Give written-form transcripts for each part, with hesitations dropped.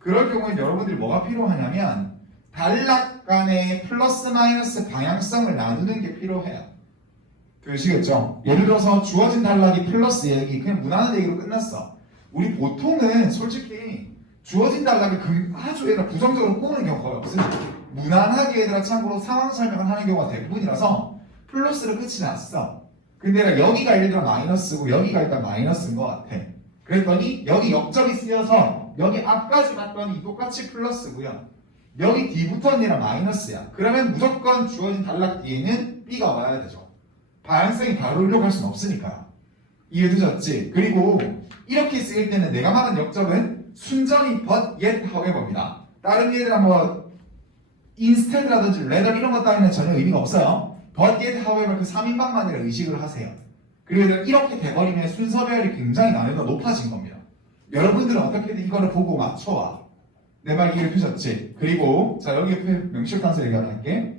그럴 경우에 여러분들이 뭐가 필요하냐면 단락 간의 플러스 마이너스 방향성을 나누는 게 필요해요. 그러시겠죠? 예를 들어서 주어진 단락이 플러스 얘기, 그냥 무난한 얘기로 끝났어. 우리 보통은 솔직히 주어진 단락을 아주 얘들아 부정적으로 꼬는 경우가 거의 없어요. 무난하게 얘들아 참고로 상황 설명을 하는 경우가 대부분이라서 플러스로 끝이 났어. 근데 내가 여기가 예를 들어 마이너스고 여기가 일단 마이너스인 것 같아. 그랬더니 여기 역점이 쓰여서 여기 앞까지 봤더니 똑같이 플러스고요. 여기 D부터는 얘랑 마이너스야. 그러면 무조건 주어진 단락 뒤에는 B가 와야 되죠. 방향성이 바로 이렇게 할 수는 없으니까. 이해되셨지? 그리고 이렇게 쓰일 때는 내가 말한 역점은 순전히 but yet however입니다. 다른 얘들아 뭐 instead라든지 rather 이런 것 따위는 전혀 의미가 없어요. but yet however 그 3인방만이라 의식을 하세요. 그리고 이렇게 돼버리면 순서배열이 굉장히 난이도가 높아진 겁니다. 여러분들은 어떻게든 이거를 보고 맞춰와. 내 말 이해되셨지? 그리고 자 여기 옆에 명시적 단서 얘기할게.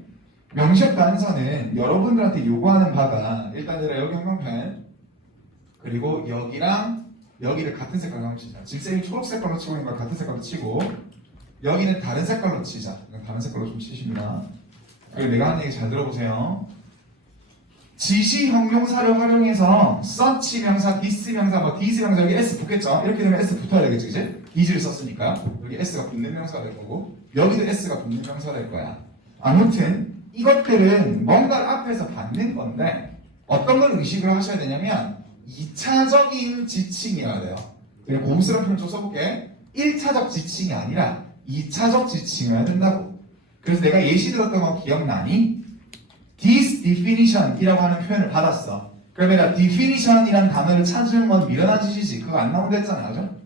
명시적 단서는 여러분들한테 요구하는 바가 일단 여기 형광펜 그리고 여기랑 여기를 같은 색깔로 한번 치자. 집쌤이 초록 색깔로 치고 있는 걸 같은 색깔로 치고 여기는 다른 색깔로 치자. 다른 색깔로 좀 치십니다. 그리고 내가 하는 얘기 잘 들어보세요. 지시 형용사를 활용해서 such 명사, this 명사, 뭐 this 명사 여기 s 붙겠죠? 이렇게 되면 s 붙어야 되겠지, 그치? this를 썼으니까 여기 s가 붙는 명사가 될 거고 여기도 s가 붙는 명사가 될 거야. 아무튼 이것들은 뭔가를 앞에서 받는 건데 어떤 걸 의식을 하셔야 되냐면 2차적인 지칭이어야 돼요. 그냥 고급스러운 표현 좀 써볼게. 1차적 지칭이 아니라 2차적 지칭이어야 된다고. 그래서 내가 예시 들었던 거 기억나니? This definition 이라고 하는 표현을 받았어. 그러면 내가 definition 이라는 단어를 찾으면 건 미련한 짓이지. 그거 안 나온다 했잖아요. 그죠?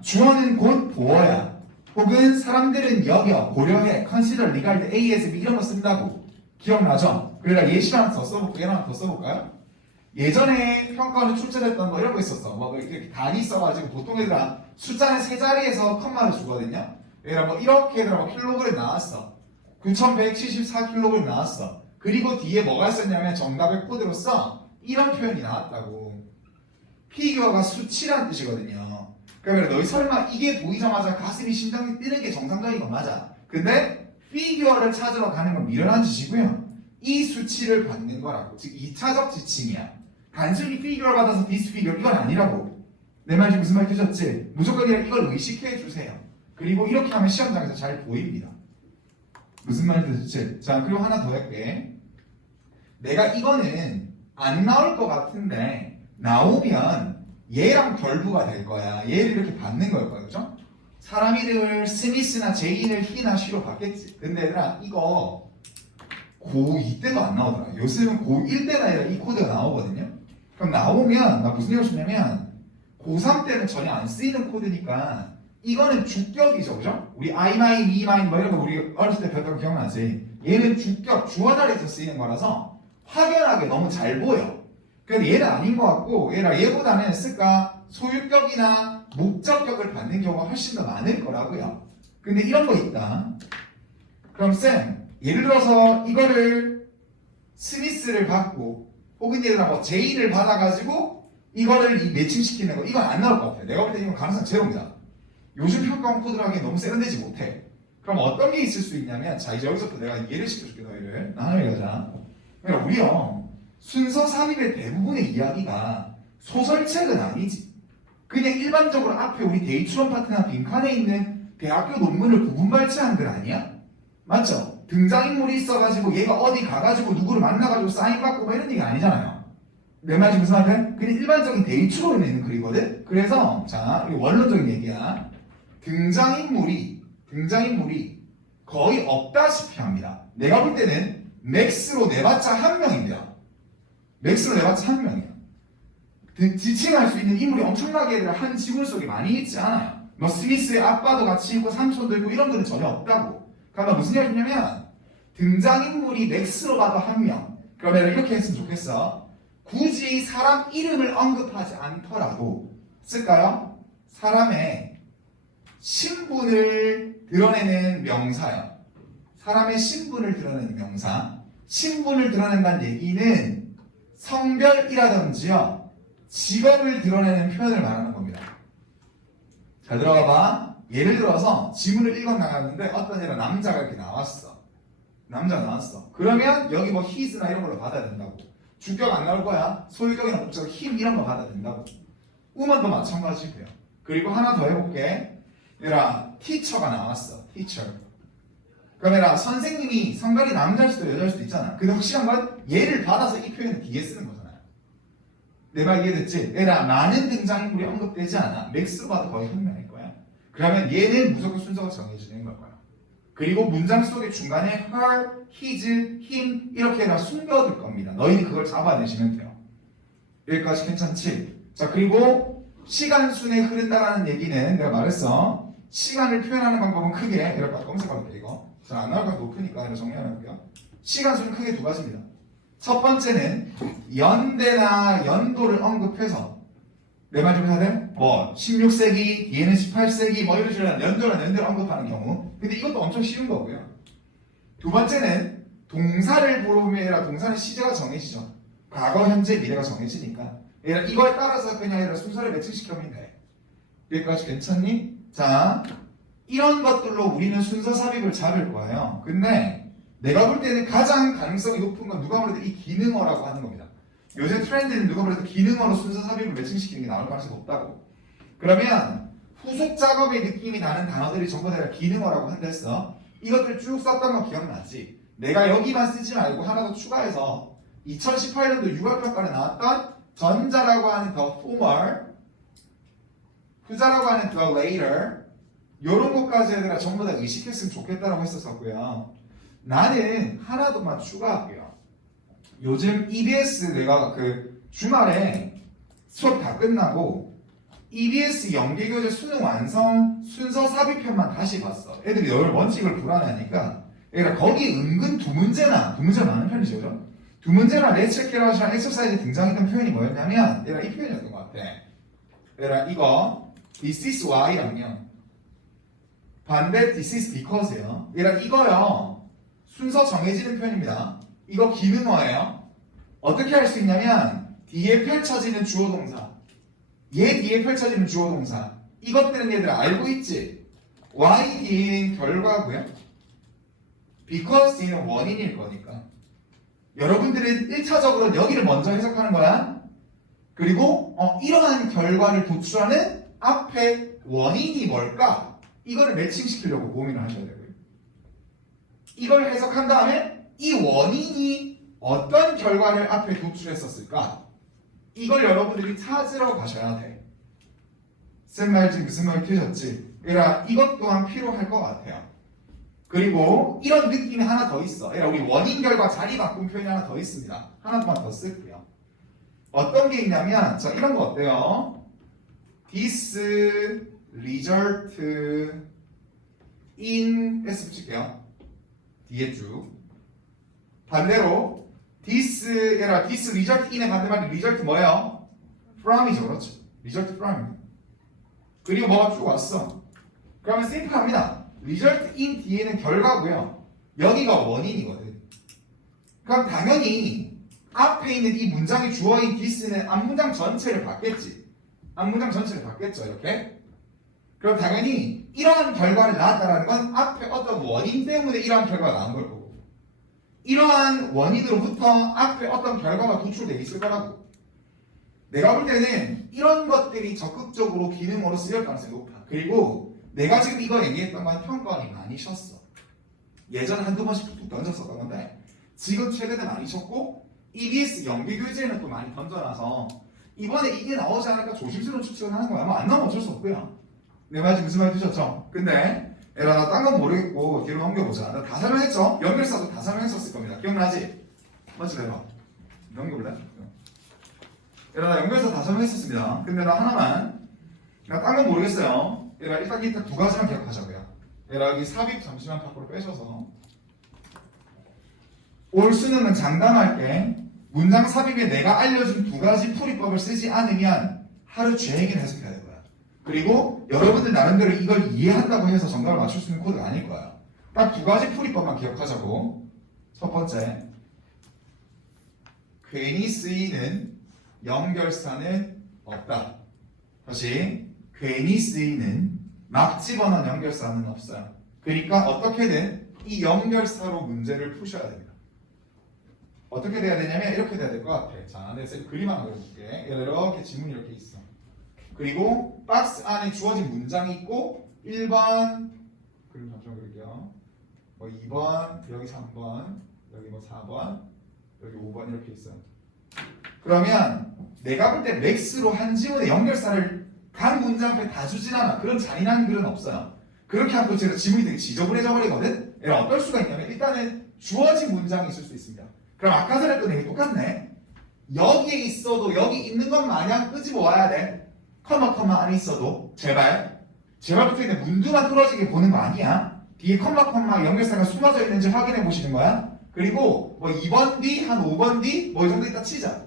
주어는 곧 보어야. 혹은 사람들은 여겨, 고려해, consider, regard, A, S, B 이런 거 쓴다고. 기억나죠? 그러니까 예시를 하나 더 써볼까요? 얘를 하나 더 써볼까요? 예전에 평가원에 출제됐던 뭐 이런 거 있었어. 뭐 이렇게 단위 써가지고 보통 얘들아 숫자는 세 자리에서 컴마를 주거든요. 얘들아 뭐 이렇게 얘들아 뭐 킬로그램 나왔어. 9174kg 나왔어. 그리고 뒤에 뭐가 있었냐면 정답의 코드로서 이런 표현이 나왔다고. 피규어가 수치란 뜻이거든요. 그러면 너희 설마 이게 보이자마자 가슴이 심장이 뛰는 게 정상적인 건 맞아. 근데 피규어를 찾으러 가는 건 미련한 짓이고요. 이 수치를 받는 거라고. 즉 2차적 지칭이야. 단순히 피규어를 받아서 this figure 이건 아니라고. 내 말이 무슨 말 드셨지? 무조건 이걸 의식해 주세요. 그리고 이렇게 하면 시험장에서 잘 보입니다. 무슨 말인지 도대체. 자, 그리고 하나 더 할게. 내가 이거는 안 나올 것 같은데 나오면 얘랑 결부가 될 거야. 얘를 이렇게 받는 걸 거야. 그죠? 사람이들 스미스나 제인을 히나 쉬로 받겠지. 근데 얘들아 이거 고2 때도 안 나오더라. 요새는 고1 때나 아니라 이 코드가 나오거든요. 그럼 나오면 나 무슨 얘기를 주냐면 고3 때는 전혀 안 쓰이는 코드니까 이거는 주격이죠, 그죠? 우리 I 마인, we 마인 뭐 이런 거 우리 어렸을 때 배웠던 거 기억나지? 얘는 주격, 주어 자리에서 쓰이는 거라서 확연하게 너무 잘 보여. 그래서 얘는 아닌 것 같고 얘보다는 쓸까 소유격이나 목적격을 받는 경우가 훨씬 더 많을 거라고요. 근데 이런 거 있다. 그럼 쌤, 예를 들어서 이거를 스미스를 받고 혹은 예를 들어 뭐 제인을 받아가지고 이거를 매칭시키는 거 이건 안 나올 것 같아요. 내가 볼 때 이건 가능성 제로입니다. 요즘 평가원 코드를 하기에 너무 세련되지 못해. 그럼 어떤 게 있을 수 있냐면 자 이제 여기서부터 내가 예를 시켜줄게 너희를. 하나를 가자. 그러니까 우리요 순서 삽입의 대부분의 이야기가 소설책은 아니지. 그냥 일반적으로 앞에 우리 데이트론 파트나 빈칸에 있는 대학교 논문을 구분발췌한 글 아니야? 맞죠? 등장인물이 있어가지고 얘가 어디 가가지고 누구를 만나가지고 사인받고 뭐 이런 얘기 아니잖아요. 내 말이 무슨 말이야? 그냥 일반적인 데이트론에 있는 글이거든? 그래서 자 이게 원론적인 얘기야. 등장인물이 거의 없다시피 합니다. 내가 볼 때는 맥스로 내봤자 한 명입니다. 맥스로 내봤자 한 명이야. 지칭할 수 있는 인물이 엄청나게 한 지문 속에 많이 있지 않아요. 뭐 스미스의 아빠도 같이 있고 삼촌도 있고 이런 분은 전혀 없다고. 그러니까 무슨 얘기냐면 등장인물이 맥스로 봐도 한 명. 그러면 이렇게 했으면 좋겠어. 굳이 사람 이름을 언급하지 않더라도 쓸까요? 사람의 신분을 드러내는 명사요. 사람의 신분을 드러내는 명사. 신분을 드러낸다는 얘기는 성별이라든지요 직업을 드러내는 표현을 말하는 겁니다. 잘 들어가 봐. 예를 들어서 지문을 읽어 나갔는데 어떤 애가 남자가 이렇게 나왔어. 남자 나왔어. 그러면 여기 뭐 his나 이런 걸로 받아야 된다고. 주격 안 나올 거야. 소유격이나 목적, him 이런 거 받아야 된다고. 우먼도 마찬가지고요. 그리고 하나 더 해볼게. 얘라 teacher가 나왔어. teacher. 그럼 얘라 선생님이 성별이 남자일 수도 여자일 수도 있잖아. 근데 확실한 건 얘를 받아서 이 표현을 뒤에 쓰는 거잖아요. 내 말 이해됐지? 얘라 많은 등장인물이 언급되지 않아. 맥스로 봐도 거의 한 명일 거야. 그러면 얘는 무조건 순서가 정해지는 걸 거야. 그리고 문장 속의 중간에 her, his, him 이렇게 다 숨겨둘 겁니다. 너희는 그걸 잡아내시면 돼요. 여기까지 괜찮지? 자, 그리고 시간순에 흐른다라는 얘기는 내가 말했어. 시간을 표현하는 방법은 크게 이렇게 검색해볼게 이거. 잘 안 나올 거 높으니까 이거 정리해볼게요. 시간순은 크게 두 가지입니다. 첫 번째는 연대나 연도를 언급해서 내 말 좀 해야 돼? 뭐 16세기, 뒤에는 18세기 뭐 이런 식으로 연도나 연대를 언급하는 경우. 근데 이것도 엄청 쉬운 거고요. 두 번째는 동사를 부르면 동사는 시제가 정해지죠. 과거, 현재, 미래가 정해지니까 이거에 따라서 그냥 순서를 매칭시켜보면 돼. 여기까지 괜찮니? 자, 이런 것들로 우리는 순서 삽입을 잡을 거예요. 근데 내가 볼 때는 가장 가능성이 높은 건 누가 보래도 이 기능어라고 하는 겁니다. 요새 트렌드는 누가 보래도 기능어로 순서 삽입을 매칭시키는 게 나올 가능성이 높다고. 그러면 후속 작업의 느낌이 나는 단어들이 전부 다 기능어라고 한다 했어. 이것들 쭉 썼던 거 기억나지? 내가 여기만 쓰지 말고 하나 더 추가해서 2018년도 6월 평가에 나왔던 전자라고 하는 the former, 후자라고 하는 the later 이런 것까지 얘들아 전부 다 의식했으면 좋겠다라고 했었고요. 나는 하나 더만 추가할게요. 요즘 EBS 내가 그 주말에 수업 다 끝나고 EBS 연계교재 수능 완성 순서 삽입편만 다시 봤어. 애들이 열 원칙을 불안해하니까 얘가 거기 은근 두 문제나 많은 편이죠. 그죠? 두 문제나 레츠캐럿이랑 엑서사이즈에 등장했던 표현이 뭐였냐면 얘가 이 표현이었던 것 같아. 얘가 이거 this is why랑요 반대 this is because예요. 얘가 이거요 순서 정해지는 표현입니다. 이거 기능어예요. 어떻게 할 수 있냐면 뒤에 펼쳐지는 주어 동사 얘 뒤에 펼쳐지는 주어 동사 이것들은 얘들 알고 있지? why 뒤에는 결과고요. because 뒤에는 원인일 거니까 여러분들은 1차적으로 여기를 먼저 해석하는 거야. 그리고 이러한 결과를 도출하는 앞에 원인이 뭘까? 이거를 매칭시키려고 고민을 하셔야 되고요. 이걸 해석한 다음에 이 원인이 어떤 결과를 앞에 도출했었을까? 이걸 여러분들이 찾으러 가셔야 돼. 쌤 말지 무슨 말 드셨지? 그러니까 이것 또한 필요할 것 같아요. 그리고 이런 느낌이 하나 더 있어. 그러니까 우리 원인 결과 자리 바꾼 표현이 하나 더 있습니다. 하나만 더 쓸게요. 어떤 게 있냐면 자 이런 거 어때요? This result in S 붙일게요. 뒤에 쭉 반대로 this result in의 반대말이 result 뭐예요? from이죠. 그렇죠. result from. 그리고 뭐가 쭉 왔어. 그러면 심플합니다. result in 뒤에는 결과고요. 여기가 원인이거든. 그럼 당연히 앞에 있는 이 문장의 주어인 this는 앞문장 전체를 받겠지. 앞문장 전체를 받겠죠. 이렇게. 그럼 당연히 이러한 결과를 낳았다는 건 앞에 어떤 원인 때문에 이러한 결과가 나온 걸 거고 이러한 원인으로부터 앞에 어떤 결과가 도출되어 있을 거라고. 내가 볼 때는 이런 것들이 적극적으로 기능으로 쓰일 가능성이 높아. 그리고 내가 지금 이거 얘기했던 건 평가원이 많이 쉬었어. 예전에 한두 번씩 툭툭 던졌었던 건데 지금 최근에 많이 쉬었고 EBS 연계교재에는 또 많이 던져놔서 이번에 이게 나오지 않을까 조심스러운 추측을 하는 거야. 뭐 안 나오면 어쩔 수 없고요. 내 말이 무슨 말 드셨죠? 근데 에라 나 딴 건 모르겠고 뒤로 넘겨보자. 나 다 설명했죠? 연결사도 다 설명했었을 겁니다. 기억나지? 맞지? 내가 넘겨볼래? 에라 나 연결사 다 설명했었습니다. 근데 나 하나만 나 딴 건 모르겠어요. 에라 일단 두 가지만 기억하자고요. 에라 여기 삽입 잠시만 밖으로 빼셔서 올 수능은 장담할게. 문장 삽입에 내가 알려준 두 가지 풀이법을 쓰지 않으면 하루 종일 해석해야 될 거야. 그리고 여러분들 나름대로 이걸 이해한다고 해서 정답을 맞출 수 있는 코드가 아닐 거야. 딱 두 가지 풀이법만 기억하자고. 첫 번째, 괜히 쓰이는 연결사는 없다. 다시, 괜히 쓰이는 막 집어넣은 연결사는 없어요. 그러니까 어떻게든 이 연결사로 문제를 푸셔야 됩니다. 어떻게 돼야 되냐면 이렇게 돼야 될 것 같아. 자, 내가 쌤 그림 하나 그려볼게. 이렇게 지문이 이렇게 있어. 그리고 박스 안에 주어진 문장이 있고 1번 그림 잠시만 그릴게요. 뭐 2번, 여기 3번, 여기 뭐 4번, 여기 5번 이렇게 있어요. 그러면 내가 볼 때 맥스로 한 지문의 연결사를 각 문장 앞에 다 주진 않아. 그런 잔인한 글은 없어요. 그렇게 하면 또 제가 지문이 되게 지저분해져 버리거든. 얘가 어떨 수가 있냐면 일단은 주어진 문장이 있을 수 있습니다. 그럼 아까 전에 했던 얘기 똑같네. 여기에 있어도 여기 있는 것 마냥 끄집어 와야 돼. 커마 안에 있어도 제발 붙어있는 문두만 뚫어지게 보는 거 아니야. 뒤에 커마 연결사가 숨어져 있는지 확인해 보시는 거야. 그리고 뭐 2번 뒤, 한 5번 뒤, 뭐 이 정도 있다 치자.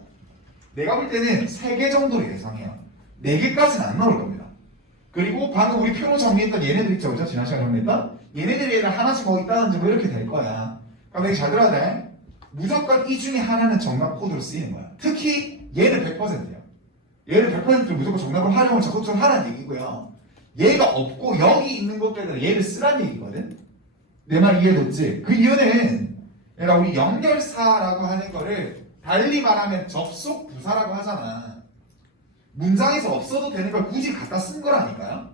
내가 볼 때는 3개 정도로 예상해요. 4개까지는 안 나올 겁니다. 그리고 방금 우리 표로 정리했던 얘네들 있죠, 그죠? 지난 시간에 정리했던 얘네들이 얘를 하나씩 뭐 있다든지 뭐 이렇게 될 거야. 그럼 되게 잘 들어야 돼. 무조건 이 중에 하나는 정답 코드로 쓰이는 거야. 특히 얘는 100%예요. 얘를 100% 무조건 정답을 활용을 적극적으로 하라는 얘기고요. 얘가 없고 여기 있는 것들은 얘를 쓰라는 얘기거든. 내 말 이해됐지? 그 이유는 얘가 우리 연결사라고 하는 거를 달리 말하면 접속 부사라고 하잖아. 문장에서 없어도 되는 걸 굳이 갖다 쓴 거라니까요.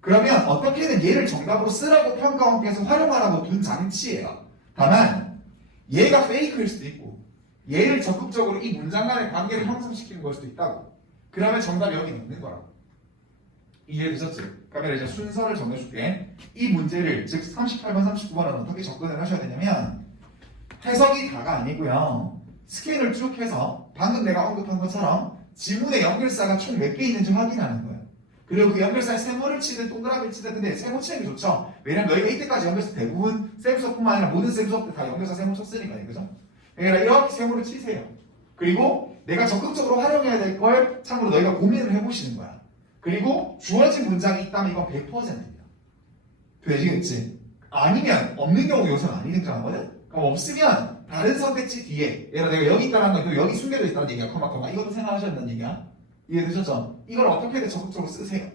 그러면 어떻게든 얘를 정답으로 쓰라고 평가원께서 활용하라고 둔 장치예요. 다만 얘가 페이크일 수도 있고 얘를 적극적으로 이 문장 간의 관계를 형성시키는 걸 수도 있다고. 그러면 정답이 여기 있는 거라고. 이해되셨지? 그러면 이제 순서를 정해줄게. 이 문제를 즉 38번, 39번은 어떻게 접근을 하셔야 되냐면 해석이 다가 아니고요. 스캔을 쭉 해서 방금 내가 언급한 것처럼 지문의 연결사가 총 몇 개 있는지 확인하는 거예요. 그리고 그 연결사에 세모를 치든 동그라미를 치든 근데 세모 치는 게 좋죠. 왜냐면 너희가 이때까지 연결사 대부분 쌤 수업뿐만 아니라 모든 쌤 수업들 다 연결사 세모 쳤으니까 그죠? 그러니까 이렇게 세모를 치세요. 그리고 내가 적극적으로 활용해야 될 걸 참고로 너희가 고민을 해보시는 거야. 그리고 주어진 문장이 있다면 이건 100%입니다. 되시겠지? 아니면 없는 경우 요소는 아니 등장하거든? 그럼 없으면 다른 선택지 뒤에 얘가 내가 여기 있다는 건 여기 숨겨져 있다는 얘기야. 커마 이것도 생각하셔야 된다는 얘기야. 이해되셨죠? 이걸 어떻게든 적극적으로 쓰세요.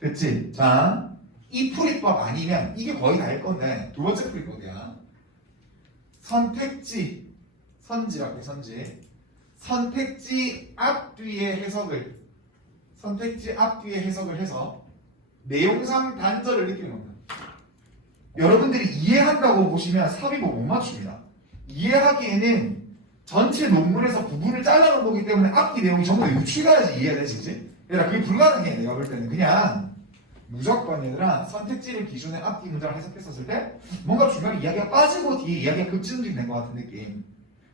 됐지? 자, 이 풀이법 아니면 이게 거의 다일 건데 두 번째 풀이법이야. 선택지 선지라고 해. 선택지 앞뒤의 해석을 해서 내용상 단절을 느끼는 겁니다. 여러분들이 이해한다고 보시면 삽입을 못 맞춥니다. 이해하기에는 전체 논문에서 부분을 잘라놓은 거기 때문에 앞뒤 내용이 전부 유추가야지 이해가 되지, 그치? 얘들아, 그게 불가능해. 내가 볼 때는 그냥 무조건 얘들아 선택지를 기준에 앞뒤 문장을 해석했었을 때 뭔가 중간에 이야기가 빠지고 뒤에 이야기가 급진적이 된 것 같은 느낌.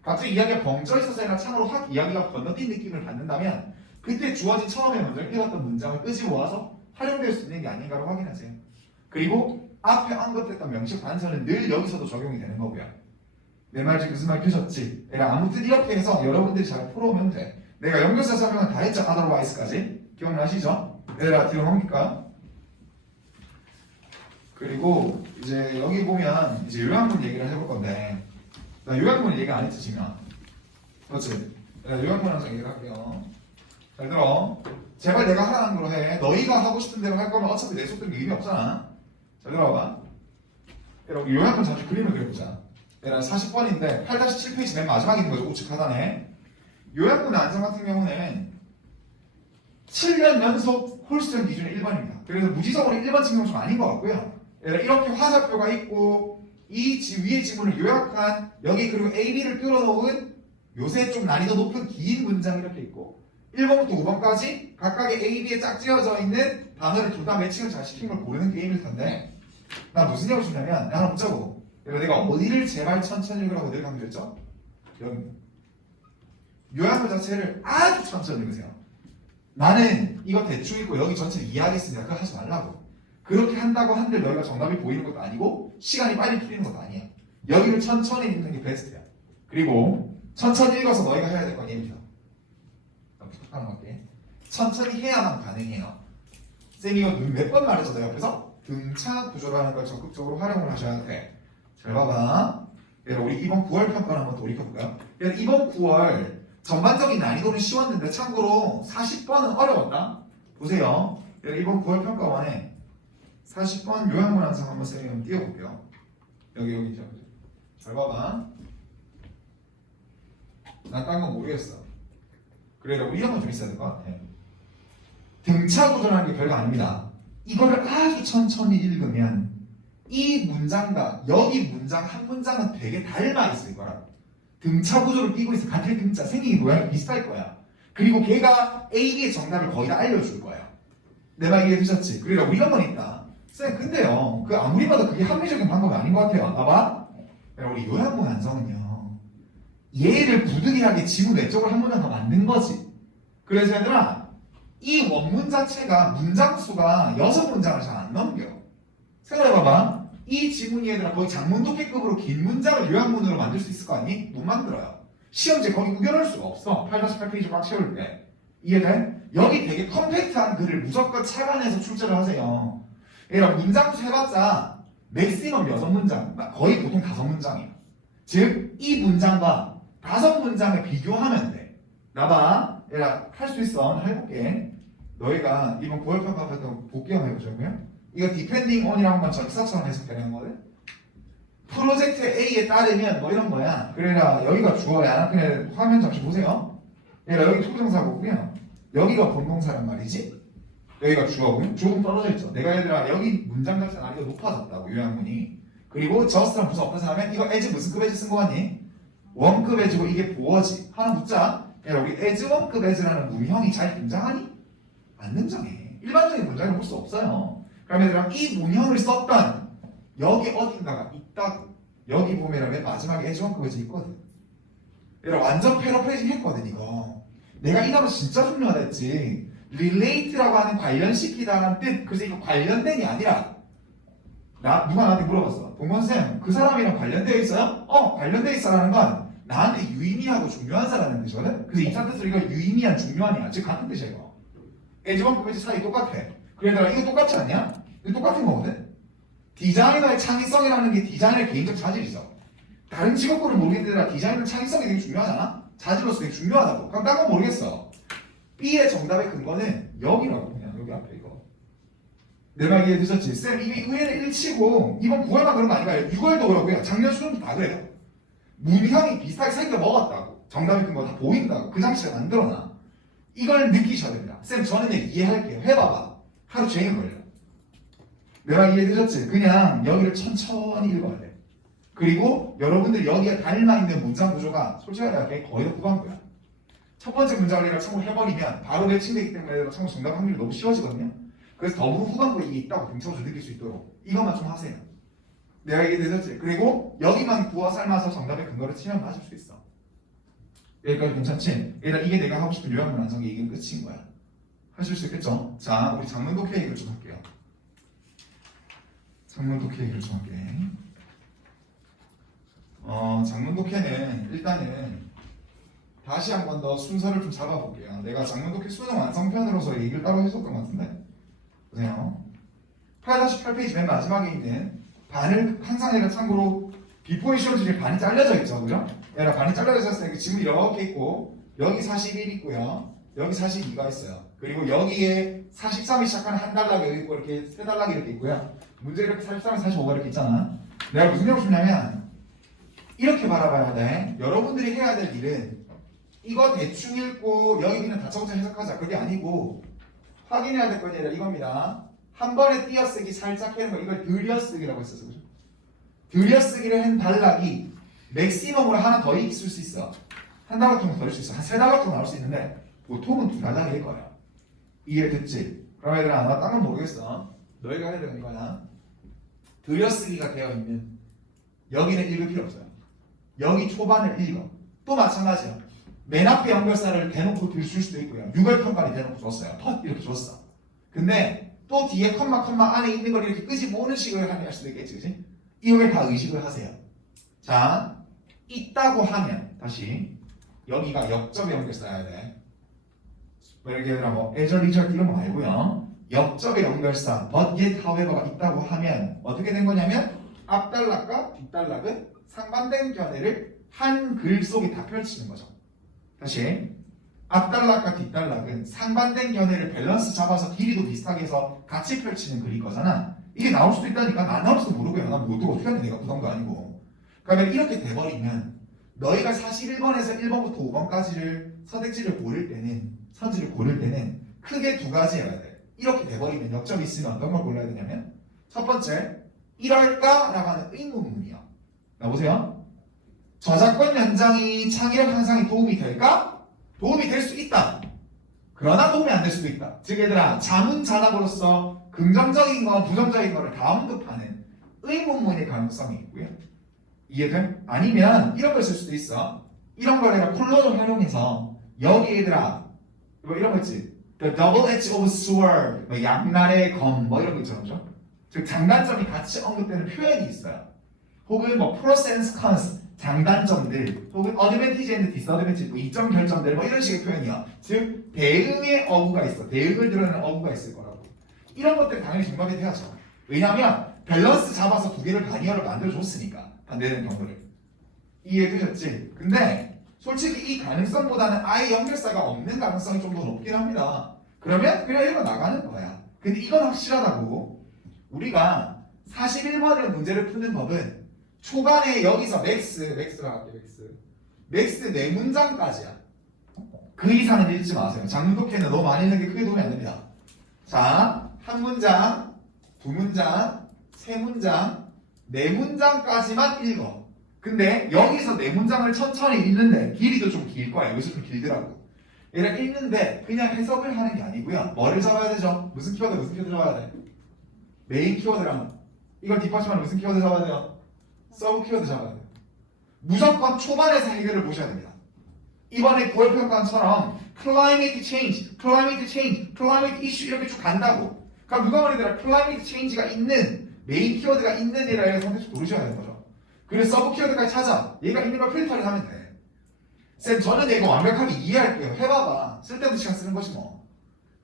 갑자기 이야기가 벙쪄 있어서 아니라 참으로 확 이야기가 건너뛴 느낌을 받는다면 그때 주어진 처음에 먼저 읽었던 문장을 끄집어 와서 활용될 수 있는 게 아닌가를 확인하세요. 그리고 앞에 언급했던 명식 반선은 늘 여기서도 적용이 되는 거고요. 내 말 지금 무슨 말 드셨지? 내가 아무튼 이렇게 해서 여러분들이 잘 풀어오면 돼. 내가 연결사 설명은 다 했죠. otherwise까지. 기억나시죠? 내가 뒤로 넘길까? 그리고 이제 여기 보면 이제 요약문 얘기를 해볼 건데 나 요약문 얘기 안 했지 지금? 그렇지? 내가 요약문 항상 얘기를 할게요. 잘 들어. 제발 내가 하라는 대로 해. 너희가 하고 싶은 대로 할 거면 어차피 내 속도는 의미 없잖아. 잘 들어봐. 여러분 요약문 잠시 그림을 그려보자. 얘랑 40번인데 8-7페이지 맨 마지막에 있는 거죠. 우측 하단에. 요약문의 안성 같은 경우는 7년 연속 홀수점 기준이 1번입니다. 그래서 무지성으로 1번 측정은 좀 아닌 것 같고요. 이렇게 화살표가 있고 이 위에 지문을 요약한 여기 그리고 A, B를 뚫어놓은 요새 좀 난이도 높은 긴 문장이 이렇게 있고 1번부터 5번까지 각각의 A, B에 짝지어져 있는 단어를 둘 다 매칭을 잘 시킨 걸 고르는 게임일 텐데 나 무슨 얘기를 주냐면 하나 묻자고 내가 어디를 제발 천천히 읽으라고 늘 강조했죠? 여기 요약문 자체를 아주 천천히 읽으세요. 나는 이거 대충 읽고 여기 전체를 이해하겠습니다. 그거 하지 말라고. 그렇게 한다고 한들 너희가 정답이 보이는 것도 아니고 시간이 빨리 풀리는 것도 아니에요. 여기를 천천히 읽는 게 베스트야. 그리고 천천히 읽어서 너희가 해야 될 건 얘기죠. 부탁하는 건데 천천히 해야만 가능해요. 쌤이 이거 몇 번 말했죠? 내가 옆에서 등차 구조라는 걸 적극적으로 활용을 하셔야 돼. 잘 봐봐. 우리 이번 9월 평가를 한번 돌이켜볼까요? 이번 9월 전반적인 난이도는 쉬웠는데 참고로 40번은 어려웠다. 보세요. 이번 9월 평가원에 40번 요약문 항상 한번 쌤이 띄워볼게요. 여기 잘 봐봐. 난 딴 건 모르겠어. 그래, 우리 이런 건 좀 있어야 될 것 같아. 등차 구조라는 게 별거 아닙니다. 이거를 아주 천천히 읽으면 이 문장과 여기 문장 한 문장은 되게 닮아 있을 거라. 등차 구조를 띄고 있어. 같은 등자, 생긴 모양이 비슷할 거야. 그리고 걔가 A, B의 정답을 거의 다 알려줄 거야. 내 말 이해되셨지? 그러니까 우리 이런 건 있다. 쌤, 근데요, 그 아무리 봐도 그게 합리적인 방법이 아닌 것 같아요. 봐봐. 우리 요약문 완성은요, 얘를 부득이하게 지구 내적으로 한 문장 더 만든 거지. 그래서 얘들아, 이 원문 자체가 문장 수가 6문장을 잘 안 넘겨. 생각해봐봐. 이 지문이 얘들아 거의 장문 독해급으로 긴 문장을 요약문으로 만들 수 있을 거 아니? 못 만들어요. 시험지에 거기 우겨넣을 수가 없어. 8-8페이지 꽉 채울 때. 이해돼? 여기 되게 컴팩트한 글을 무조건 착안해서 출제를 하세요. 그러니까 문장 수 해봤자 맥시멈 6문장, 거의 보통 5문장이에요. 즉, 이 문장과 5문장을 비교하면 돼. 나봐. 얘들아, 할 수 있어. 해볼게. 너희가 이번 9월 평가 했던 복귀 한번 해보자고요. 이거 디펜딩 온이라고 하면 전치사처럼 해석되는 거거든. 프로젝트 A에 따르면 뭐 이런 거야. 그래라 여기가 주어야. 그래 화면 잠시 보세요. 얘라 여기 투정사고고요. 여기가 본동사란 말이지. 여기가 주어고요. 조금 떨어져 있죠. 내가 얘들아 여기 문장 자체가 난이가 높아졌다고 요약문이. 그리고 저스트랑 무슨 어떤 사람은 이거 as 무슨 급 as 쓴 거 같니? 원급 as고 이게 보어지. 하나 묻자. 얘라 우리 as 원급 as라는 문형이 잘 등장하니? 안 등장해. 일반적인 문장에 볼 수 없어요. 그러면 얘들아 이 문형을 썼던 여기 어딘가가 있다고. 여기 보면 맨 마지막에 as 원급 as 있거든. 얘들아 완전 패러프레이징 했거든 이거. 내가 이 단어 진짜 중요하다 했지. relate라고 하는 관련시키다라는 뜻. 그래서 이거 관련된이 아니라 누가 나한테 물어봤어. 동건쌤 그 사람이랑 관련되어 있어요? 관련되어 있어라는 건 나한테 유의미하고 중요한 사람인 뜻이거든. 그래서 2차 뜻으로 이거 유의미한 중요한이야. 즉 같은 뜻이야 이거. as1급의 사이 똑같아. 그래서 이거 똑같지 않냐? 이거 똑같은 거거든. 디자이너의 창의성이라는 게 디자이너의 개인적 자질이죠. 다른 직업군은 모르겠는데 디자이너 창의성이 되게 중요하잖아? 자질로서 되게 중요하다고. 그럼 딴 건 모르겠어. B의 정답의 근거는 여기라고. 그냥 여기 앞에 이거. 내 말 이해되셨지? 쌤 이게 의외는 1치고 이번 9월만 그런 거 아닌가요? 6월도 그러고요. 작년 수능도 다 그래요. 문형이 비슷하게 생겨 먹었다고. 정답의 근거 다 보인다고. 그 장치가 만들어놔. 이걸 느끼셔야 됩니다. 쌤 저는 이해할게요. 해봐봐. 하루 종일 걸려. 내 말 이해되셨지? 그냥 여기를 천천히 읽어야 돼. 그리고 여러분들 여기에 닮아있는 문장 구조가 솔직하게 거의 다 후반부야. 첫 번째 문장을 내가 참고해버리면 바로 매칭되기 때문에 참고 정답 확률이 너무 쉬워지거든요. 그래서 더불어 후반부에 이게 있다고 등차구조 느낄 수 있도록 이것만 좀 하세요. 내가 이해되셨지? 그리고 여기만 구워 삶아서 정답의 근거를 치면 맞을 수 있어. 여기까지 괜찮지? 일단 이게 내가 하고 싶은 요약문 완성이 이게 끝인 거야. 하실 수 있겠죠? 자, 우리 장문독해 얘기를 좀 할게요. 장문독해 얘기를 좀 할게. 장문독해는 일단은 다시 한 번 더 순서를 좀 잡아볼게요. 내가 장문독해 수능 완성편으로서 얘기를 따로 해줬던 것 같은데 보세요. 8-8페이지 맨 마지막에 있는 반을 항상 얘가 참고로 비포에 씌워주길 반이 잘려져 있죠. 그죠? 얘가 반이 잘려져 있을 때 지문이 이렇게 있고 여기 41 있고요. 여기 42가 있어요. 그리고 여기에 43이 시작하는 한 단락이 여기 있고 이렇게 세 단락이 이렇게 있고요. 문제 이렇게 43, 45가 이렇게 있잖아. 내가 무슨 얘기를 싶냐면 이렇게 바라봐야 돼. 여러분들이 해야 될 일은 이거 대충 읽고 여기 그냥 다짜고짜 해석하자. 그게 아니고 확인해야 될 건 아니라 이겁니다. 한 번에 띄어쓰기 살짝 하는 거 이걸 들여쓰기라고 했었어. 그죠? 들여쓰기를 한 단락이 맥시멈으로 하나 더 있을 수 있어. 한 단락 정도 더 있을 수 있어. 한 세 단락 정도 나올 수 있는데 보통은 두 단락일 거야. 이해됐지? 그럼 얘들아 나 딴 건 모르겠어. 너희가 해야 되는 거야. 들여쓰기가 되어 있는 여기는 읽을 필요 없어요. 여기 초반을 읽어. 또 마찬가지야. 맨 앞에 연결사를 대놓고 줄 수도 있고요. 유월평가를 대놓고 줬어요. 컷 이렇게 줬어. 근데 또 뒤에 컴마 안에 있는 걸 이렇게 끄집어오는 식으로 할 수도 있겠지, 그치? 이걸 다 의식을 하세요. 자, 있다고 하면 다시 여기가 역접의 연결사여야 돼. 뭐 이렇게 얘들아 뭐 애절, 리절 이런 거 말고요. 역접의 연결사 but yet however가 있다고 하면 어떻게 된 거냐면 앞단락과 뒷단락은 상반된 견해를 한 글 속에 다 펼치는 거죠. 다시 앞단락과 뒷단락은 상반된 견해를 밸런스 잡아서 길이도 비슷하게 해서 같이 펼치는 글일 거잖아. 이게 나올 수도 있다니까. 나 나올지도 모르고요. 난 뭐 어떻게 하는데 내가 부담도 아니고. 그러면 이렇게 돼버리면 너희가 41번에서 1번부터 5번까지를 선택지를 고를 때는 선지를 고를 때는 크게 두 가지여야 돼. 이렇게 돼버리면 역점이 있으면 어떤 걸 골라야 되냐면 첫 번째, 이럴까? 라고 하는 의문문이야. 나보세요. 저작권 연장이 창의력 향상에 도움이 될까? 도움이 될 수 있다. 그러나 도움이 안 될 수도 있다. 즉 얘들아, 자문자답으로서 긍정적인 거, 부정적인 거를 다 언급하는 의문문일 가능성이 있고요. 이해돼? 아니면 이런 걸 쓸 수도 있어. 이런 걸 내가 콜론을 활용해서 여기 얘들아 뭐 이런 거 있지. The double edge of sword, 뭐 양날의 검, 뭐 이런 거 있잖아, 그죠? 즉 장단점이 같이 언급되는 표현이 있어요. 혹은 뭐 pros and cons, 장단점들, 혹은 advantage and disadvantage, 뭐 이점 결점들, 뭐 이런 식의 표현이야. 즉 대응의 어구가 있어. 대응을 드러내는 어구가 있을 거라고. 이런 것들 당연히 정답이 돼야죠. 왜냐하면 밸런스 잡아서 두 개를 단위어로 만들어줬으니까 반대되는 경우를. 이해되셨지? 근데 솔직히 이 가능성보다는 아예 연결사가 없는 가능성이 좀 더 높긴 합니다. 그러면 그냥 읽어 나가는 거야. 근데 이건 확실하다고. 우리가 41번의 문제를 푸는 법은 초반에 여기서 맥스라 할게. 맥스 4문장까지야. 그 이상은 읽지 마세요. 장문독해는 너무 많이 읽는 게 크게 도움이 안 됩니다. 자, 한 문장, 두 문장, 세 문장, 4문장까지만 읽어. 근데 여기서 4문장을 천천히 읽는데 길이도 좀 길 거야. 여기서 좀 길더라고. 얘를 읽는데 그냥 해석을 하는 게 아니고요. 뭐를 잡아야 되죠? 무슨 키워드 잡아야 돼? 메인 키워드랑 이걸 뒷받침하는 무슨 키워드 잡아야 돼요? 서브 키워드 잡아야 돼요. 무조건 초반에서 해결을 보셔야 됩니다. 이번에 고열평가처럼 climate change, climate issue 이렇게 쭉 간다고. 그럼 누가 말하더라? climate change가 있는 메인 키워드가 있는 애를 선택지 고르셔야 되는 거죠. 그래서 서브 키워드까지 찾아. 얘가 있는 걸 필터를 하면 돼. 쌤, 저는 이거 완벽하게 이해할게요. 해봐봐. 쓸데없는 시간 쓰는 것이 뭐.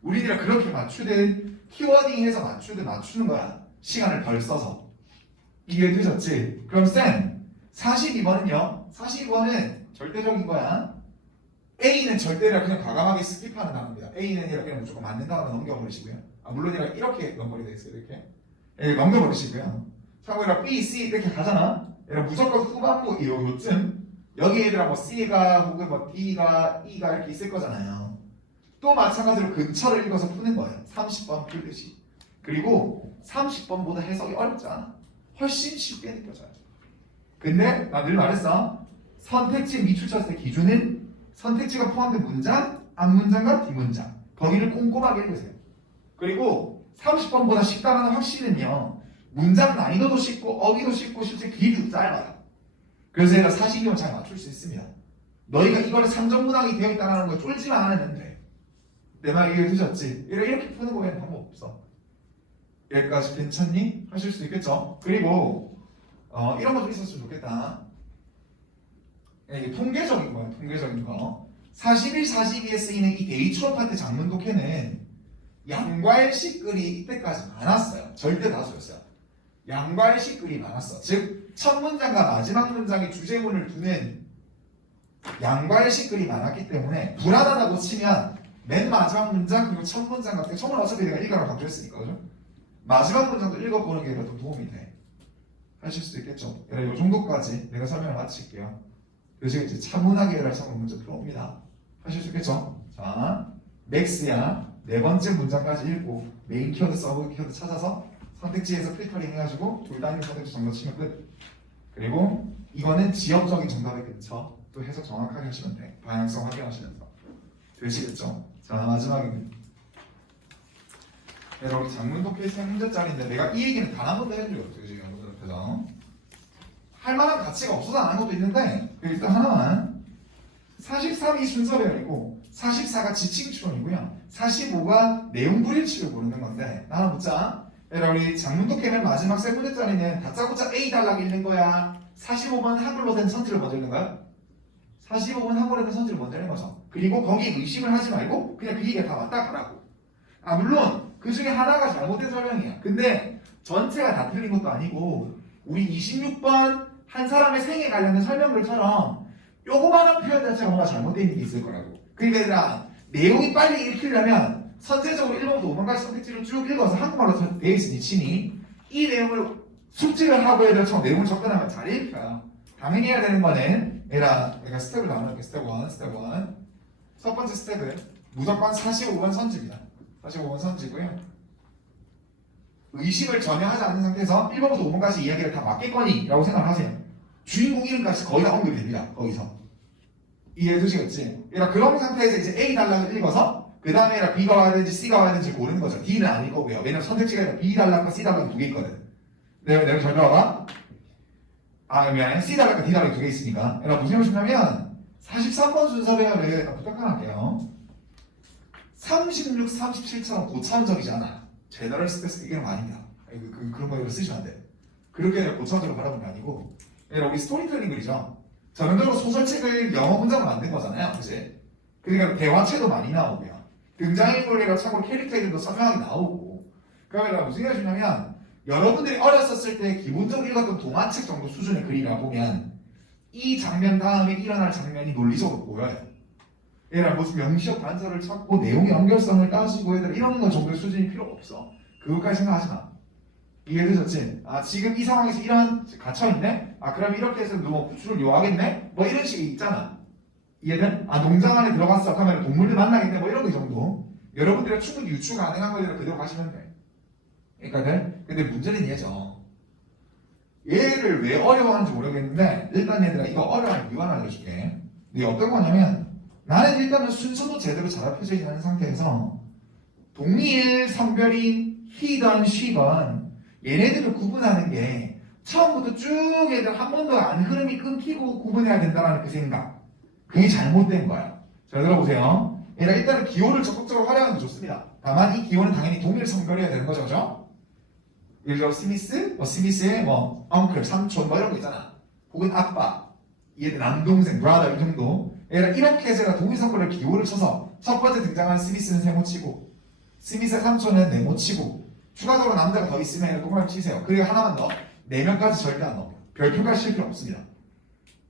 우리들이 그렇게 맞추든 키워딩해서 맞추는 거야. 시간을 덜 써서. 이해되셨지? 그럼 쌤, 42번은요? 42번은 절대적인 거야. A는 절대라 그냥 과감하게 스킵하는 단어입니다. A는 이렇게 무조건 맞는 단어로 넘겨버리시고요. 물론 이렇게 넘버리 돼 있어요. 이렇게 넘겨버리시고요. 참고로 B, C 이렇게 가잖아. 무조건 후반부 요쯤 여기 얘들아 뭐 C가 혹은 뭐 D가 E가 이렇게 있을 거잖아요. 또 마찬가지로 근처를 읽어서 푸는 거예요. 30번 풀듯이. 그리고 30번보다 해석이 어렵지 않아. 훨씬 쉽게 느껴져요. 근데 나 늘 말했어. 선택지 미출처의 기준은 선택지가 포함된 문장, 앞문장과 뒷문장. 거기를 꼼꼼하게 읽으세요. 그리고 30번보다 쉽다는 확신은요. 문장 난이도도 쉽고 어휘도 쉽고 실제 길이도 짧아요. 그래서 얘가 42번 잘 맞출 수 있습니다. 너희가 이거를 3점 문항이 되어 있다는 걸 쫄지만 않으면 돼. 내 말 이해되셨지? 이렇게 푸는 거 외에는 방법 없어. 여기까지 괜찮니? 하실 수 있겠죠? 그리고 이런 것도 있었으면 좋겠다. 이게 통계적인 거예요. 통계적인 거. 41, 42에 쓰이는 이 데이트로 파트 장문 독해는 양과일식 글이 이때까지 많았어요. 절대 다수였어요. 양과일식 글이 많았어. 즉, 첫 문장과 마지막 문장의 주제문을 두는 양과일식 글이 많았기 때문에 불안하다고 치면 맨 마지막 문장 그리고 첫 문장 같은 처음은 어차피 내가 읽어라 강조했으니까 그죠? 마지막 문장도 읽어보는 게 더 도움이 돼. 하실 수 있겠죠? 이 정도까지 내가 설명을 마칠게요. 그래서 이제 차분하게 해라 성분 문제 들어옵니다. 하실 수 있겠죠? 자, 맥스야 4번째 문장까지 읽고 메인 키워드, 서브 키워드 찾아서 선택지에서 필터링 해가지고 돌단위 선택지 정도 치면 끝. 그리고 이거는 지역적인 정답에 근처 또 해석 정확하게 하시면 돼. 방향성 확인하시면서 되시겠죠? 자, 마지막입니다. 여러분 장문 독해 3문제짜리인데 내가 이 얘기는 단 한 번도 해준 적이 없어요. 지금 여러분 옆에서 할 만한 가치가 없어서 안 한 것도 있는데 일단 하나만 43이 순서별이고 44가 지칭 추론이고요. 45가 내용 불일치를 고르는 건데 하나 묻자. 우리 장문 독해는 마지막 3문제짜리는 다짜고짜 A 달라고 읽는 거야. 45번 한글로 된 선지를 먼저 읽는 거야. 45번 한글로 된 선지를 먼저 읽는 거죠. 그리고 거기 의심을 하지 말고 그냥 그 얘기가 다 맞다 가라고. 물론 그 중에 하나가 잘못된 설명이야. 근데 전체가 다 틀린 것도 아니고 우리 26번 한 사람의 생에 관련된 설명들처럼 요거만한 표현 자체가 뭔가 잘못되어 있는 게 있을 거라고. 그러니까 얘들아 내용이 빨리 읽히려면 선제적으로 1번부터 5번까지 선택지를 쭉 읽어서 한국말로 되어 있으니 친히 이 내용을 숙지를 하고 애들 처음 내용을 접근하면 잘 읽혀요. 당연히 해야 되는 거는 내가 스텝을 나눠볼게. 스텝 1, 스텝 1. 첫 번째 스텝은 무조건 45번 선지입니다. 45번 선지고요. 의심을 전혀 하지 않는 상태에서 1번부터 5번까지 이야기를 다 맡겠거니 라고 생각을 하세요. 주인공 이름까지 거의 다 언급이 됩니다. 거기서. 이해해주시겠지? 그런 상태에서 이제 A 단락을 읽어서 그 다음에 B가 와야 되는지 C가 와야 되는지 고르는 거죠. D는 아닐 거고요. 왜냐면 선택지가 아니라 B 단락과 C 단락이 두 개 있거든. 내가 잘 들어봐. 미안해. C 단락과 D 단락이 두 개 있으니까. 무슨 말이냐면 43번 순서 배열을 부탁 하나 할게요. 36, 37처럼 고차원적이잖아. 제너럴 스페이스 이게 아닙니다. 그런 거 쓰시면 안 돼. 그렇게 고차원적으로 바라보는 게 아니고 여기 스토리텔링 글이죠. 전형적으로 소설책을 영어 문장으로 만든 거잖아요. 그치? 그러니까 대화체도 많이 나오고요. 등장인물이랑 참고로 캐릭터 이름도 선명하게 나오고. 그러면 무슨 얘기가 중요하면 여러분들이 어렸었을 때 기본적으로 읽었던 동화책 정도 수준의 글이라 보면 이 장면 다음에 일어날 장면이 논리적으로 보여요. 얘랑 무슨 명시적 단서를 찾고 내용의 연결성을 따지고 얘들 이런 거 정도의 수준이 필요 없어. 그것까지 생각하지 마. 이해되셨지? 지금 이 상황에서 이런 갇혀있네? 그럼 이렇게 해서 뭐 구출을 요하겠네? 뭐 이런 식이 있잖아. 이해된? 농장 안에 들어갔어. 하면 동물들 만나겠네? 뭐 이런 거 정도. 여러분들이 충분히 유추 가능한 거대로 그대로 가시면 돼. 그러니까 돼? 근데 문제는 얘죠. 얘를 왜 어려워하는지 모르겠는데 일단 얘들아 이거 어려워하는 이유 하나 알려줄게. 이게 어떤 거냐면 나는 일단은 순서도 제대로 잘 합쳐져 있는 상태에서 동일 성별인 he든 she든 얘네들을 구분하는 게 처음부터 쭉 얘들 한 번도 안 흐름이 끊기고 구분해야 된다는 그 생각. 그게 잘못된 거야. 잘 들어보세요. 일단은 기호를 적극적으로 활용하는 게 좋습니다. 다만 이 기호는 당연히 동일 성별이어야 되는 거죠. 그죠? 예를 들어 스미스, 스미스의 엉클, 삼촌 이런 거 있잖아. 혹은 아빠, 얘들 남동생, 브라더 이 정도. 이렇게 해서 제가 동일 성별의 기호를 쳐서 첫 번째 등장한 스미스는 세모치고 스미스의 삼촌은 네모치고 추가적으로 남자가 더 있으면 동그라미 치세요. 그리고 하나만 더. 4명까지 절대 안 넣어. 별표까지 칠 필요 없습니다.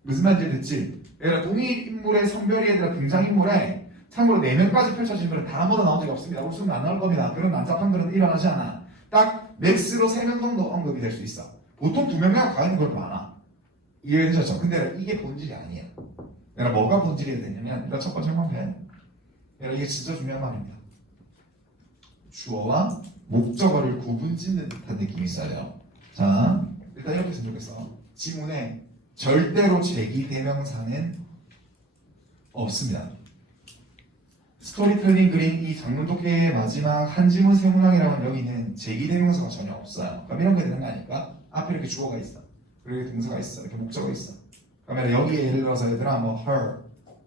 무슨 말인지 듣지? 동일 인물의 성별이 얘들아 등장인물에 참고로 4명까지 펼쳐지면 다 아무도 나온 적이 없습니다. 웃으면 안 나올 겁니다. 그런 난잡한 글은 일어나지 않아. 딱 맥스로 3명 정도 언급이 될 수 있어. 보통 2명이나 가 있는 걸 많아. 이해되셨죠? 근데 이게 본질이 아니에요. 내가 뭐가 본질이 되냐면 일단 첫 번째 한번 이게 진짜 중요한 말입니다. 주어와 목적어를 구분 짓는 듯한 느낌이 있어요. 자, 일단 이렇게 했으면 좋겠어. 지문에 절대로 제기대명사는 없습니다. 스토리텔링 그린 이 장문독해의 마지막 한 지문 세 문항이라면 여기는 제기대명사가 전혀 없어요. 그럼 이런 게 되는 거 아닐까? 앞에 이렇게 주어가 있어. 그리고 이렇게 동사가 있어. 이렇게 목적어가 있어. 그러면 여기에 예를 들어서 얘들아 her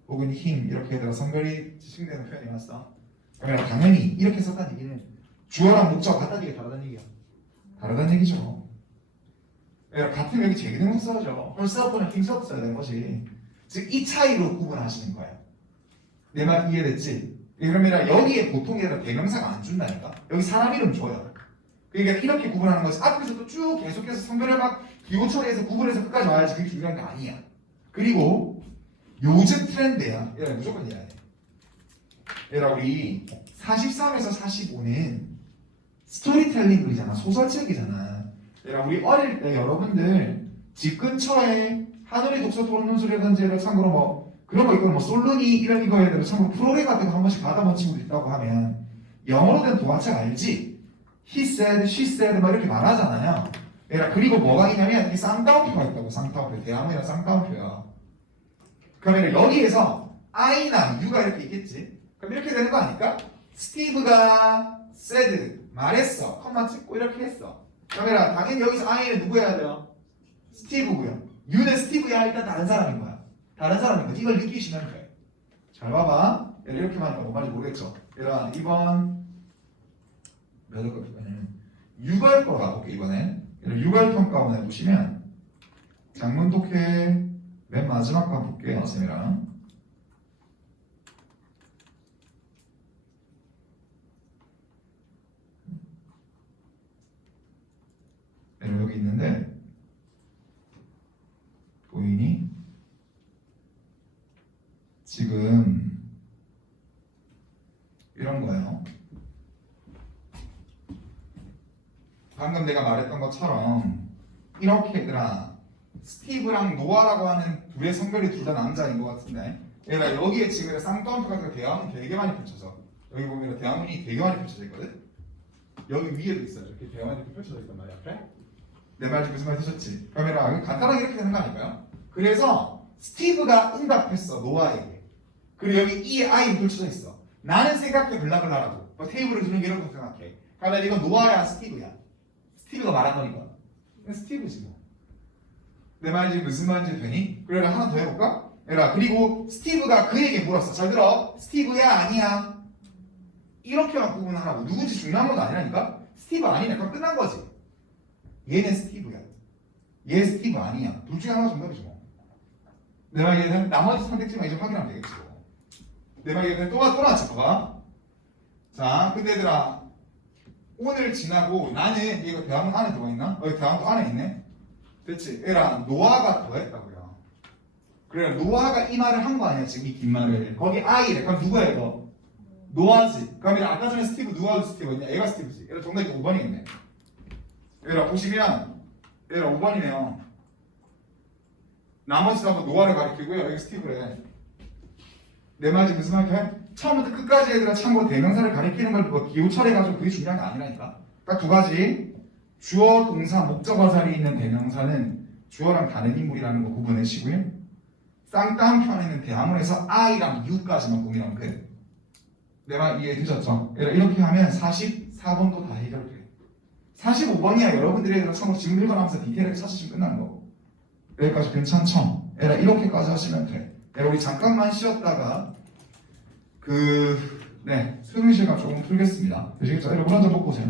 혹은 him 이렇게 얘들아 성별이 지칭되는 표현이 왔어. 그러면 당연히 이렇게 썼다는 얘기는 주어랑 목적어가 같다는 얘기가 다르다는 얘기야. 다르다는 얘기죠. 같은 여기 제기대명사 써야죠. herself는 himself 써야 되는 거지. 즉 이 차이로 구분하시는 거예요. 내 말 이해됐지? 그러면 여기에 보통 얘들아 대명사가 안 준다니까. 여기 사람 이름 줘요. 그러니까 이렇게 구분하는 거지. 앞에서도 쭉 계속해서 성별을 막 기호 처리해서 구분해서 끝까지 와야지 그게 중요한 게 아니야. 그리고 요즘 트렌드야. 얘들아 무조건 이해해야 돼. 얘들아 우리 43에서 45는 스토리텔링 글이잖아. 소설책이잖아. 얘들아 우리 어릴 때 여러분들 집 근처에 하늘이 독서 토론논술이라든지 참고로 그런 거 있고 솔루니 이런 거에 대해서 참고로 프로그램 같은 거 한 번씩 받아본 친구도 있다고 하면 영어로 된 동화책 알지? He said, she said 막 이렇게 말하잖아요. 얘들아 그리고 뭐가 있냐면 이 쌍따옴표가 있다고. 쌍따옴표. 대화문이랑 쌍따옴표야. 그러면 여기에서 I나 U가 이렇게 있겠지? 그럼 이렇게 되는 거 아닐까? 스티브가 said 말했어. 컴마 찍고 이렇게 했어. 그러면 당연히 여기서 I는 누구 해야 돼요? 스티브고요. U는 스티브야 일단 다른 사람인 거야. 다른 사람인 거야. 이걸 느끼시면 돼. 잘 봐봐. 이렇게 말하니까 뭔 말인지 모르겠죠? 얘들아 이번 몇일 거냐면 6월 거로 가볼게. 이번에 6월 평가원에 보시면 장문 독해 맨 마지막 거 한번 볼게요. 쌤이랑 여기 있는데 보이니? 지금 이런 거예요. 방금 내가 말했던 것처럼 이렇게 얘들아 스티브랑 노아라고 하는 둘의 성별이 둘 다 남자인 것 같은데 얘들아 여기에 지금 쌍꺼풀 같은 대화문이 되게 많이 펼쳐져. 여기 보면 대화문이 되게 많이 펼쳐져 있거든. 여기 위에도 있어요. 이렇게 대화문이 이렇게 펼쳐져 있단 말이야. 그래? 내 말 지금 무슨 말 드셨지? 그러면 간단하게 이렇게 되는 거 아닐까요? 그래서 스티브가 응답했어 노아에게. 그리고 여기 이 아이는 펼쳐져 있어. 나는 생각해 블라블라라고. 테이블을 두는 게 이렇게 생각해. 그러면 이건 노아야 스티브야. 스티브가 말한 거니까. 스티브지 뭐. 내 말 지금 무슨 말인지 되니? 그래 하나 더 해볼까? 얘들아 그리고 스티브가 그에게 물었어. 잘 들어. 스티브야 아니야. 이렇게만 구분하라고. 누군지 중요한 건 아니라니까. 스티브 아니네. 그럼 끝난 거지. 얘는 스티브야. 얘 스티브 아니야. 둘 중에 하나 정답이지 뭐. 내 말 얘는 나머지 선택지만 이제 확인하면 되겠지 뭐. 내 말 얘는 또 나왔지 봐봐. 자 근데 얘들아 오늘 지나고 나는 이거 대화문 안에 들어가 있나? 여기 대화문 안에 있네. 됐지? 얘랑 노아가 더했다고요. 그래 노아가 이 말을 한 거 아니야 지금 이 긴 말을. 거기 아이래. 그럼 누구야 이거? 노아지. 그럼 아까 전에 스티브 누가 스티브였냐? 얘가 스티브지. 얘가 정답이 5번이겠네. 얘들아 보시면 얘들아 5번이네요. 나머지 다 노아를 가리키고요. 여기 스티브래. 내 말이 무슨 말이야? 처음부터 끝까지 얘들아 참고 대명사를 가리키는 걸 뭐 기호처리해가지고 그게 중요한 게 아니라니까. 딱 두 가지. 주어, 동사, 목적어 자리에 있는 대명사는 주어랑 다른 인물이라는 거 구분해시고요. 쌍따옴편에는 대화문에서 I랑 U까지만 꾸미면 돼. 내 말 이해되셨죠? 이렇게 하면 44번도 다 해결돼. 45번이야 여러분들이 참고로 지금 읽어나면서 디테일하게 찾으시면 끝나는 거고. 여기까지 괜찮죠? 이렇게까지 하시면 돼. 우리 잠깐만 쉬었다가 수능 시간 조금 풀겠습니다. 되시겠죠? 여러분 한 번 보고 오세요.